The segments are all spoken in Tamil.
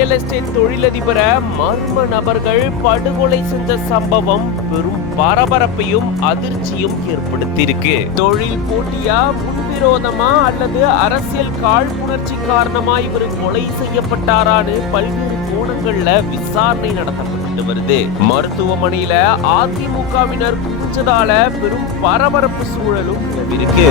ரியல் எஸ்டேட் தொழிலதிபரை மர்ம நபர்கள் படுகொலை செஞ்ச சம்பவம் பெரும் பரபரப்பையும் அதிர்ச்சியும் ஏற்படுத்தியிருக்கு. தொழில் போட்டியா, முன்விரோதமா அல்லது அரசியல் காழ்ப்புணர்ச்சி காரணமா இவர் கொலை செய்யப்பட்டாரான்னு பல்வேறு கோணங்கள்ல விசாரணை நடத்தப்பட்டு வருது. மருத்துவமனையில அதிமுகவினர் குவிச்சதால பெரும் பரபரப்பு சூழலும் நிலவிருக்கு.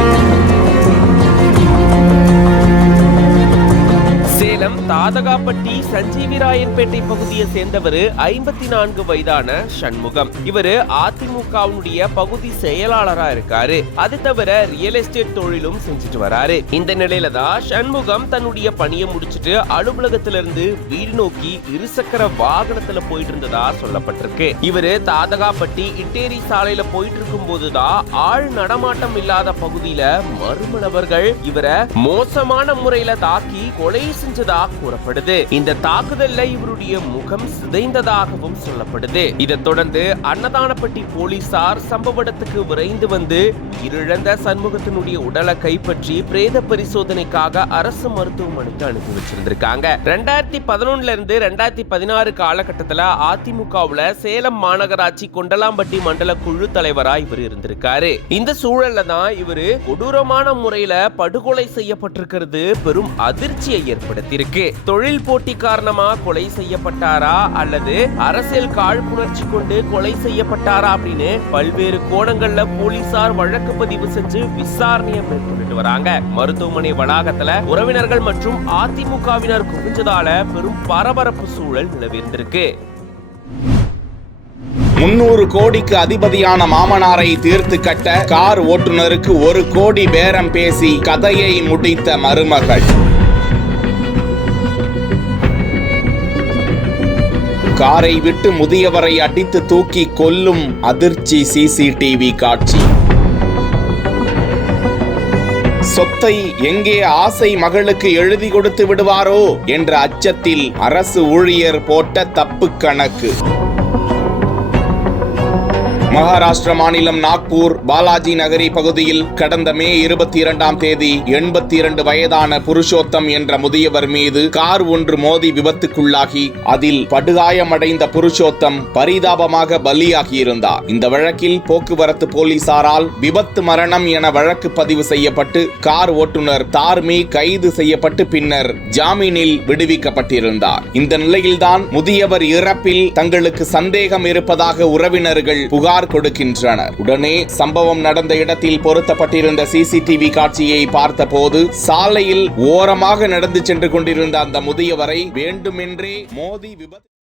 சேலம் தாதகாப்பட்டி சஞ்சீவிராயன்பேட்டை பகுதியை சேர்ந்தவர் 54 வயதான சண்முகம். இவரு அதிமுகவுடைய பகுதி செயலாளரா இருக்காரு. அது தவிர ரியல் எஸ்டேட் தொழிலும் செஞ்சுட்டு வராரு. இந்த நிலையில தான் சண்முகம் தன்னுடைய பணியை முடிச்சிட்டு அலுவலகத்திலிருந்து வீடு நோக்கி இருசக்கர வாகனத்துல போயிட்டு இருந்ததா சொல்லப்பட்டிருக்கு. இவரு தாதகாப்பட்டி இட்டேரி சாலையில போயிட்டு இருக்கும் போதுதான் ஆள் நடமாட்டம் இல்லாத பகுதியில மர்ம நபர்கள் இவரை மோசமான முறையில தாக்கி கொலை செஞ்சதாக கூறப்படுது. இந்த தாக்குதல்ல இவருடைய முகம் சிதைந்ததாகவும் சொல்லப்படுது. இதைத் தொடர்ந்து அன்னதானப்பட்டி போலீசார் சம்பவ இடத்துக்கு விரைந்து வந்து உயிரிழந்த சண்முகத்தினுடைய உடலை கைப்பற்றி பிரேத பரிசோதனைக்காக அரசு மருத்துவமனைக்கு அனுப்பி வச்சிருந்திருக்காங்க. 2011 இருந்து 2016 காலகட்டத்தில் அதிமுகவுல சேலம் மாநகராட்சி கொண்டலாம்பட்டி மண்டல குழு தலைவரா இவர் இருந்திருக்காரு. இந்த சூழல்ல தான் இவரு கொடூரமான முறையில படுகொலை செய்யப்பட்டிருக்கிறது பெரும் அதிர்ச்சியை ஏற்படுத்தியிருக்கு. தொழில் போட்டி காரணமா கொலை செய்யப்பட்டாரா அல்லது அரசியல் காழ்ப்புணர்ச்சி கொண்டு கொலை செய்யப்பட்டாரா அப்படின்னு பல்வேறு கோணங்கள்ல போலீசார் வழக்கு பதிவு செஞ்சு விசாரணையை மேற்கொண்டு வராங்க. மருத்துவமனை வளாகத்துல உறவினர்கள் மற்றும் அதிமுகவினர் குவிஞ்சதால பெரும் பரபரப்பு சூழல் நிலவிருந்திருக்கு. 300 கோடிக்கு அதிபதியான மாமனாரை தீர்த்து கட்ட கார் ஓட்டுநருக்கு 1 கோடி பேரம் பேசி கதையை முடித்த மருமகள். காரை விட்டு முதியவரை அடித்து தூக்கி கொல்லும் அதிர்ச்சி சிசிடிவி காட்சி. சொத்தை எங்கே ஆசை மகளுக்கு எழுதி கொடுத்து விடுவாரோ என்ற அச்சத்தில் அரசு ஊழியர் போட்ட தப்பு கணக்கு. மகாராஷ்டிர மாநிலம் நாக்பூர் பாலாஜி நகரி பகுதியில் கடந்த மே 22ஆம் தேதி 82 வயதான புருஷோத்தம் என்ற முதியவர் மீது கார் ஒன்று மோதி விபத்துக்குள்ளாகி அதில் படுகாயமடைந்த புருஷோத்தம் பரிதாபமாக பலியாகியிருந்தார். இந்த வழக்கில் போக்குவரத்து போலீசாரால் விபத்து மரணம் என வழக்கு பதிவு செய்யப்பட்டு கார் ஓட்டுநர் தார்மி கைது செய்யப்பட்டு பின்னர் ஜாமீனில் விடுவிக்கப்பட்டிருந்தார். இந்த நிலையில்தான் முதியவர் இறப்பில் தங்களுக்கு சந்தேகம் இருப்பதாக உறவினர்கள் புகார் கொடுக்கின்றனர். உடனே சம்பவம் நடந்த இடத்தில் பொருத்தப்பட்டிருந்த சிசிடிவி காட்சியை பார்த்தபோது சாலையில் ஓரமாக நடந்து சென்று கொண்டிருந்த அந்த முதியவரை வேண்டுமென்றே மோதி விபத்து